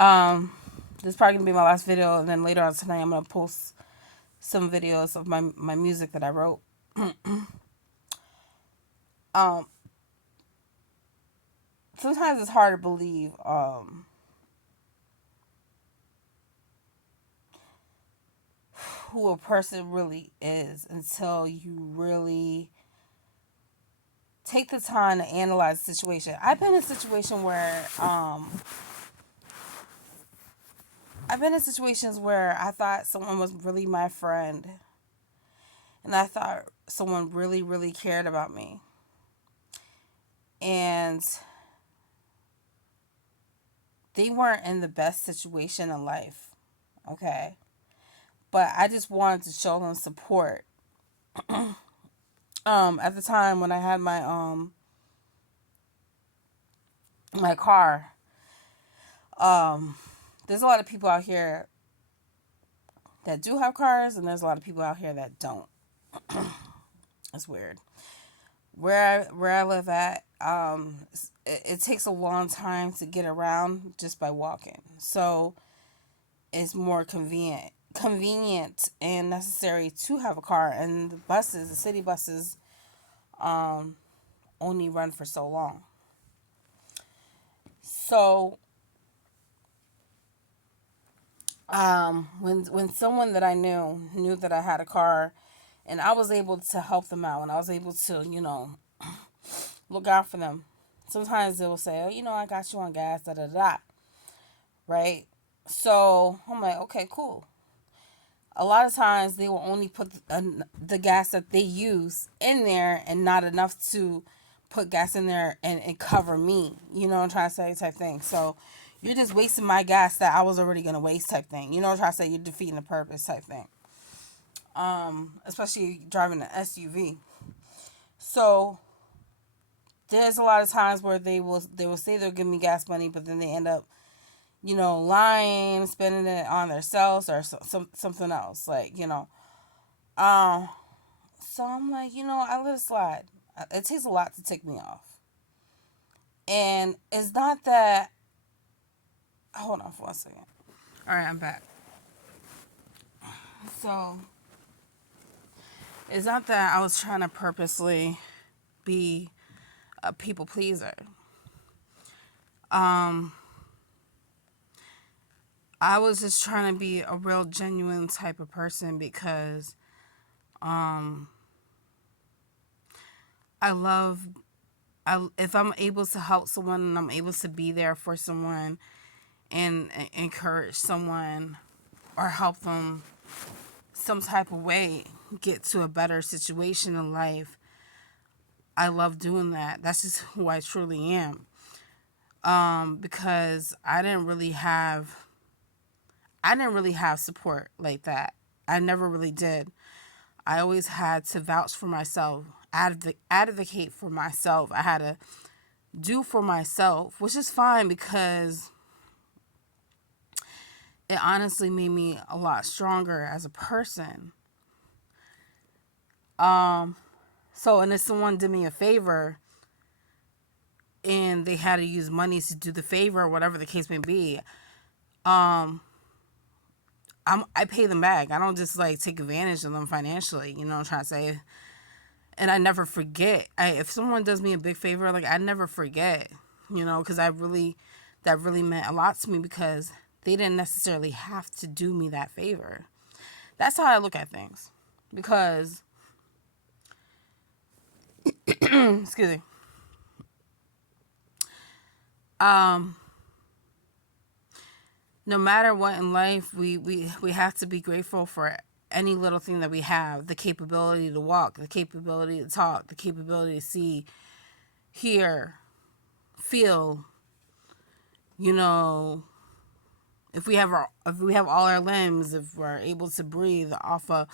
Um, this is probably gonna be my last video, and then later on tonight, I'm gonna post some videos of my music that I wrote. Um, Sometimes it's hard to believe who a person really is until you really take the time to analyze the situation. I've been in situations where I thought someone was really my friend, and I thought someone really, really cared about me. And they weren't in the best situation in life, okay? But I just wanted to show them support. At the time when I had my car, um, there's a lot of people out here that do have cars, and there's a lot of people out here that don't. It's weird. Where I live at, it takes a long time to get around just by walking. So it's more convenient and necessary to have a car. And the city buses, um, only run for so long. So when someone that I knew that I had a car, and I was able to help them out, and I was able to look out for them. Sometimes they will say, "Oh, I got you on gas, da da da," right? So I'm like, okay, cool. A lot of times they will only put the gas that they use in there, and not enough to put gas in there and cover me. You know what I'm trying to say, type thing. So you're just wasting my gas that I was already gonna waste, type thing. You know what I'm trying to say? You're defeating the purpose, type thing. Especially driving an SUV. So there's a lot of times where they will say they'll give me gas money, but then they end up lying, spending it on themselves or something else, um. So I'm like, I let it slide. It takes a lot to tick me off, and it's not that. Hold on for 1 second. All right, I'm back. So it's not that I was trying to purposely be a people pleaser. Um, I was just trying to be a real genuine type of person because um I love if I'm able to help someone and I'm able to be there for someone and encourage someone or help them some type of way get to a better situation in life, I love doing that. That's just who I truly am. Because I didn't really have support like that. I never really did. I always had to vouch for myself, advocate for myself. I had to do for myself, which is fine because it honestly made me a lot stronger as a person. And if someone did me a favor and they had to use money to do the favor or whatever the case may be, um, I pay them back. I don't just take advantage of them financially. You know what I'm trying to say? And I never forget. If someone does me a big favor, I never forget. Because that really meant a lot to me because they didn't necessarily have to do me that favor. That's how I look at things. Because, excuse me, um, no matter what in life, we have to be grateful for any little thing that we have. The capability to walk, the capability to talk, the capability to see, hear, feel, you know, if we have all our limbs, if we're able to breathe off a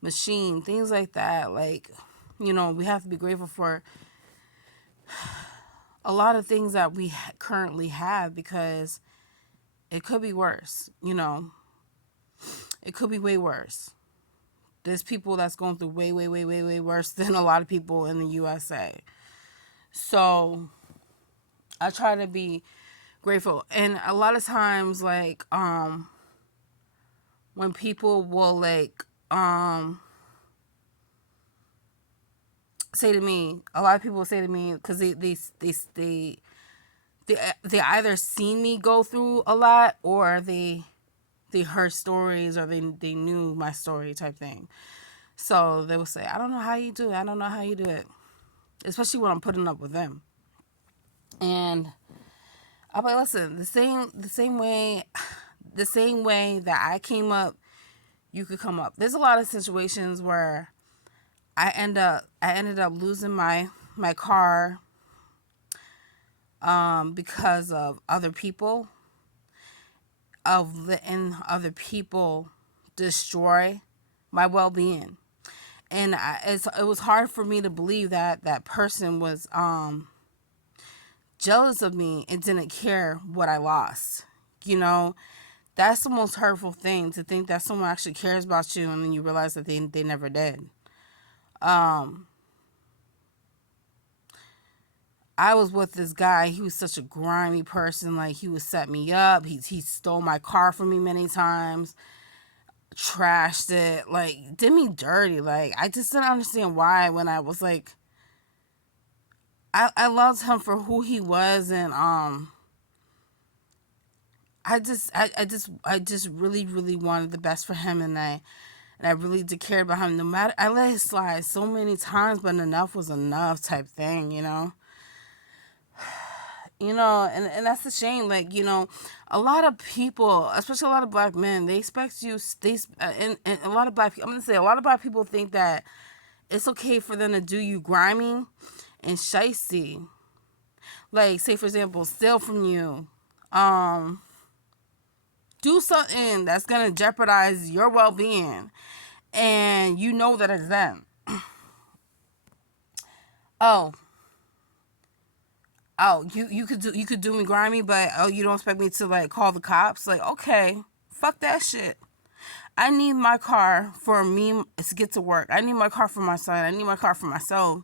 machine, things like that, we have to be grateful for a lot of things that we currently have because it could be worse, it could be way worse. There's people that's going through way, way, way, way, way worse than a lot of people in the USA. So I try to be Grateful. And a lot of times, like, when people will, like, say to me, a lot of people say to me, because they either seen me go through a lot, or they heard stories, or they knew my story type thing. So they will say, I don't know how you do it. I don't know how you do it. Especially when I'm putting up with them. And I'll be like, listen, the same way that I came up, you could come up. There's a lot of situations where I ended up losing my car because of other people, of letting other people destroy my well-being. And it was hard for me to believe that that person was jealous of me and didn't care what I lost. You know, that's the most hurtful thing, to think that someone actually cares about you and then you realize that they never did. I was with this guy. He was such a grimy person. Like, he would set me up. He stole my car from me many times, trashed it, like, did me dirty. Like, I just didn't understand why, when I was like, I loved him for who he was. And I just really, really wanted the best for him. And I really did care about him. No matter, I let it slide so many times, but enough was enough type thing, you know? And that's a shame. Like, a lot of people, especially a lot of black men, they expect you, and a lot of black people, I'm going to say, a lot of black people think that it's okay for them to do you grimy and shicey. Like, say, for example, steal from you, do something that's going to jeopardize your well-being, and you know that it's them. Oh, you could do me grimy, but oh, you don't expect me to, like, call the cops? Like, okay, fuck that shit. I need my car for me to get to work. I need my car for my son. I need my car for myself.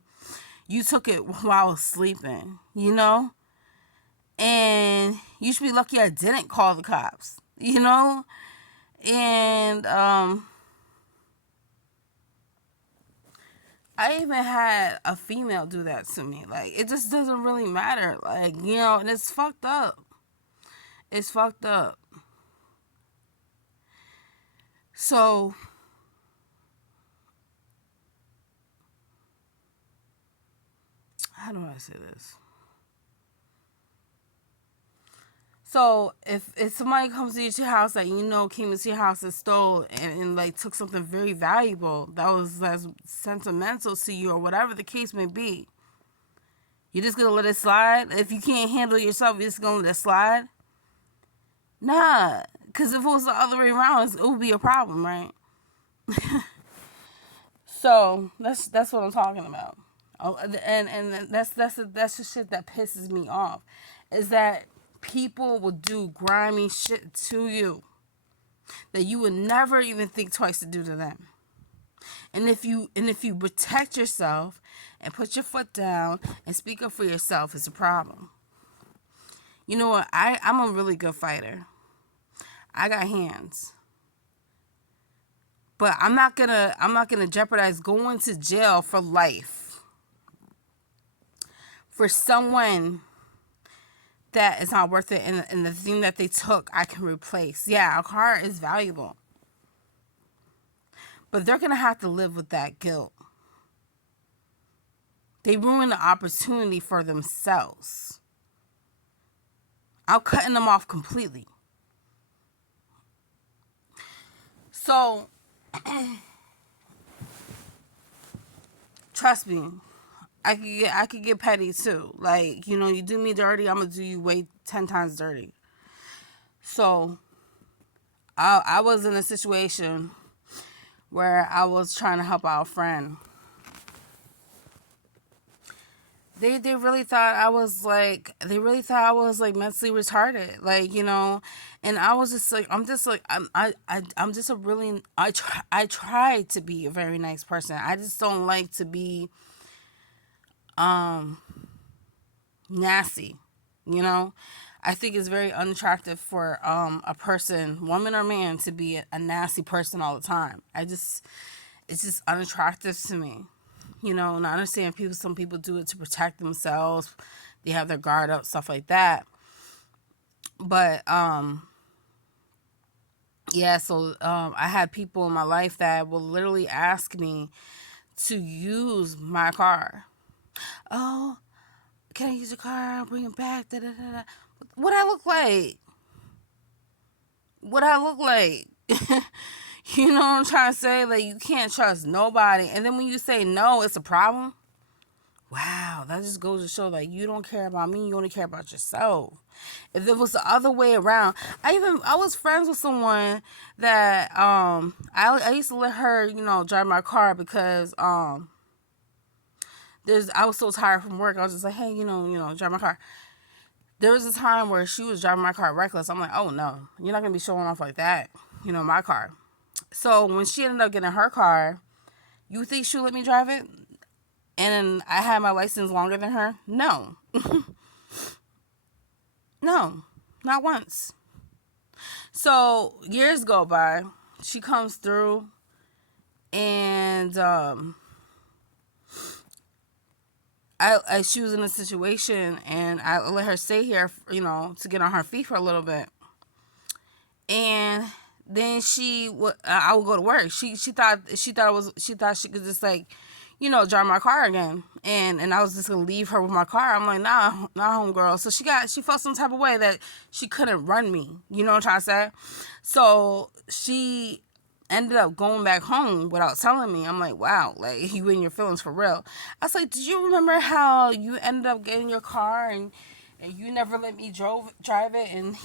You took it while I was sleeping, and you should be lucky I didn't call the cops, and I even had a female do that to me. Like, it just doesn't really matter. Like, and it's fucked up. It's fucked up. So, how do I say this? So, if somebody comes to your house that came into your house and stole, and like took something very valuable that was as sentimental to you, or whatever the case may be, you're just gonna let it slide? If you can't handle yourself, you're just gonna let it slide? Nah, because if it was the other way around, it would be a problem, right? So that's what I'm talking about. Oh, and that's the shit that pisses me off, is that people will do grimy shit to you that you would never even think twice to do to them. And if you protect yourself and put your foot down and speak up for yourself, it's a problem. You know what? I'm a really good fighter. I got hands. But I'm not gonna jeopardize going to jail for life for someone that is not worth it, and the thing that they took I can replace. Yeah, a car is valuable, but they're gonna have to live with that guilt. They ruin the opportunity for themselves. I'm cutting them off completely. So trust me, I could get petty too. Like, you do me dirty, I'm gonna do you way 10 times dirty. So I was in a situation where I was trying to help out a friend. They really thought I was like, mentally retarded, like, and I was just like, I'm just a really, I try to be a very nice person. I just don't like to be nasty, I think it's very unattractive for a person, woman or man, to be a nasty person all the time. It's just unattractive to me. And I understand some people do it to protect themselves. They have their guard up, stuff like that. But yeah, so I had people in my life that will literally ask me to use my car. Oh, can I use your car? I'll bring it back. Da, da, da, da. What I look like? What I look like? You know what I'm trying to say? Like, you can't trust nobody. And then when you say no, it's a problem. Wow, that just goes to show, like, you don't care about me. You only care about yourself. If it was the other way around, I was friends with someone that I used to let her, drive my car because I was so tired from work. I was just like, hey, drive my car. There was a time where she was driving my car reckless. I'm like, oh no, you're not gonna be showing off like that, my car. So when she ended up getting her car, you think she'll let me drive it? And I had my license longer than her? No. No, not once. So years go by. She comes through, and she was in a situation, and I let her stay here, to get on her feet for a little bit. And then I would go to work. She thought she could just, like, drive my car again, and I was just gonna leave her with my car. I'm like, nah, homegirl. So she felt some type of way that she couldn't run me. You know what I'm trying to say? So she ended up going back home without telling me. I'm like, wow, like, you in your feelings for real. I was like, did you remember how you ended up getting your car and you never let me drive it, and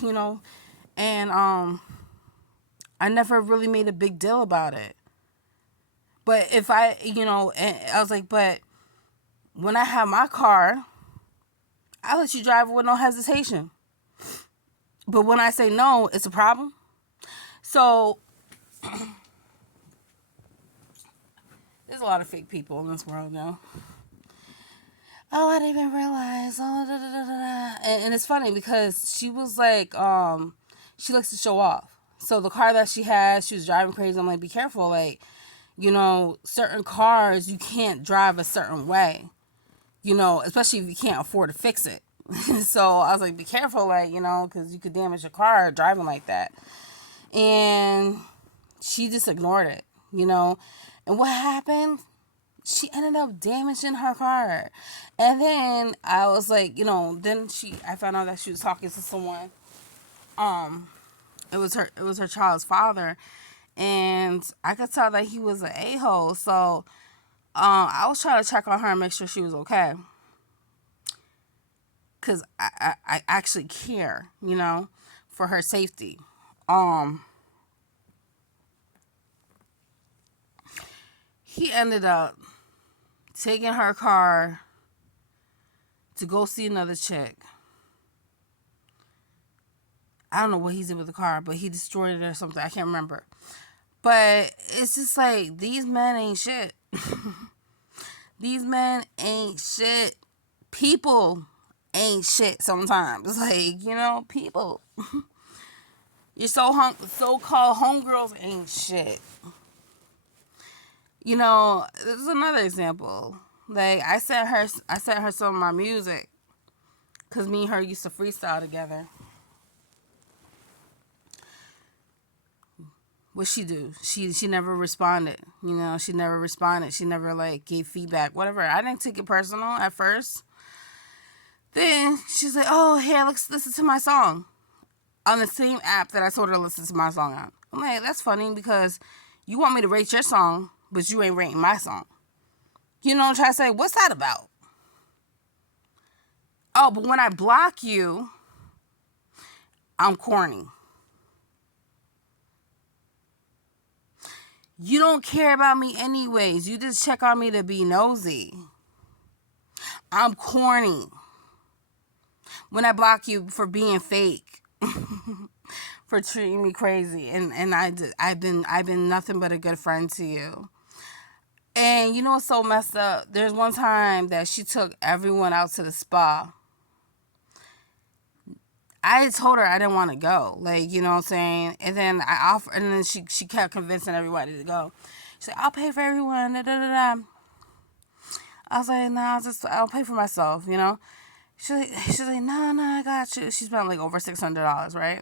and I never really made a big deal about it. But if and I was like, but when I have my car, I let you drive with no hesitation. But when I say no, it's a problem. So there's a lot of fake people in this world now. Oh, I didn't even realize. Oh, da, da, da, da. And it's funny because she was like, she likes to show off. So the car that she has, she was driving crazy. I'm like, be careful. Like, certain cars you can't drive a certain way, especially if you can't afford to fix it. So I was like, be careful, like, because you could damage your car driving like that. And she just ignored it, And what happened? She ended up damaging her car. And then I was like, I found out that she was talking to someone. It was her child's father. And I could tell that he was an a-hole. So I was trying to check on her and make sure she was okay. Because I actually care, for her safety. He ended up taking her car to go see another chick. I don't know what he did with the car, but he destroyed it or something. I can't remember. But it's just like, these men ain't shit. These men ain't shit. People ain't shit sometimes. Like, people. Your so-called homegirls ain't shit. This is another example. Like, I sent her some of my music. Because me and her used to freestyle together. What she do? She never responded. She never responded. She never, like, gave feedback. Whatever. I didn't take it personal at first. Then she's like, oh, here, let's listen to my song. On the same app that I told her to listen to my song on. I'm like, that's funny because you want me to rate your song, but you ain't rating my song. You know what I'm trying to say? What's that about? Oh, but when I block you, I'm corny. You don't care about me anyways. You just check on me to be nosy. I'm corny. When I block you for being fake. For treating me crazy. And I've been nothing but a good friend to you. And you know what's so messed up? There's one time that she took everyone out to the spa. I told her I didn't want to go. Like, you know what I'm saying? And then I offered, and then she kept convincing everybody to go. She's like, I'll pay for everyone. Da, da, da, da. I was like, nah, I'll pay for myself, you know? She's like, no, I got you. She spent like over $600, right?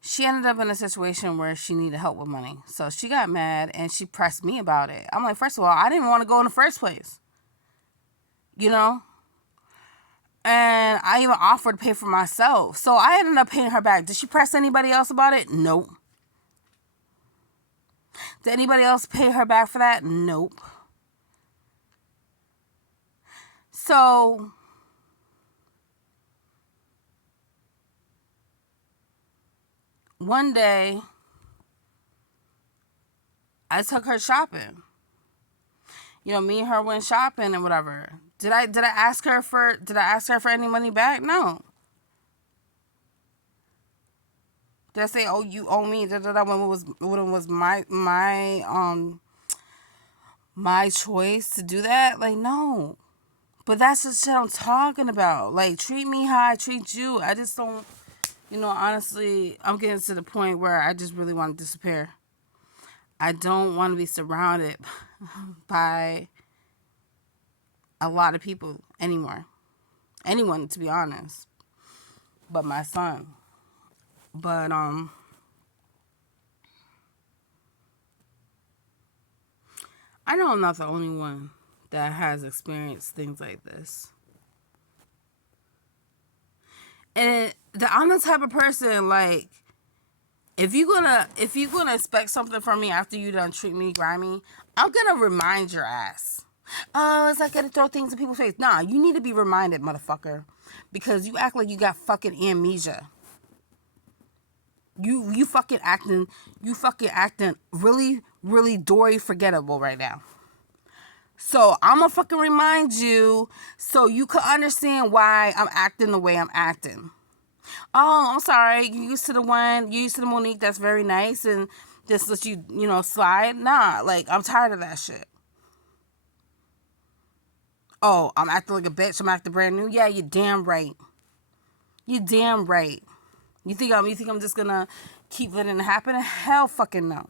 She ended up in a situation where she needed help with money. So she got mad and she pressed me about it. I'm like, first of all, I didn't want to go in the first place. You know? And I even offered to pay for myself. So I ended up paying her back. Did she press anybody else about it? Nope. Did anybody else pay her back for that? Nope. So one day I took her shopping. You know, me and her went shopping and whatever. Did I ask her for any money back? No. Did I say, oh, you owe me? When it was my choice to do that? Like, no. But that's the shit I'm talking about. Like, treat me how I treat you. I just don't, honestly, I'm getting to the point where I just really want to disappear. I don't want to be surrounded by a lot of people anymore. Anyone, to be honest. But my son. But, I know I'm not the only one that has experienced things like this. And I'm the type of person, like, if you're gonna expect something from me after you done treat me grimy, I'm gonna remind your ass. Oh, it's like gonna throw things in people's face. Nah, you need to be reminded, motherfucker. Because you act like you got fucking amnesia. You fucking acting really, really Dory forgettable right now. So I'm gonna fucking remind you so you can understand why I'm acting the way I'm acting. Oh, I'm sorry. You used to the Monique that's very nice and just let you, slide. Nah, like, I'm tired of that shit. Oh, I'm acting like a bitch. I'm acting brand new. Yeah, you're damn right. You damn right. You think I'm just gonna keep letting it happen? Hell fucking no.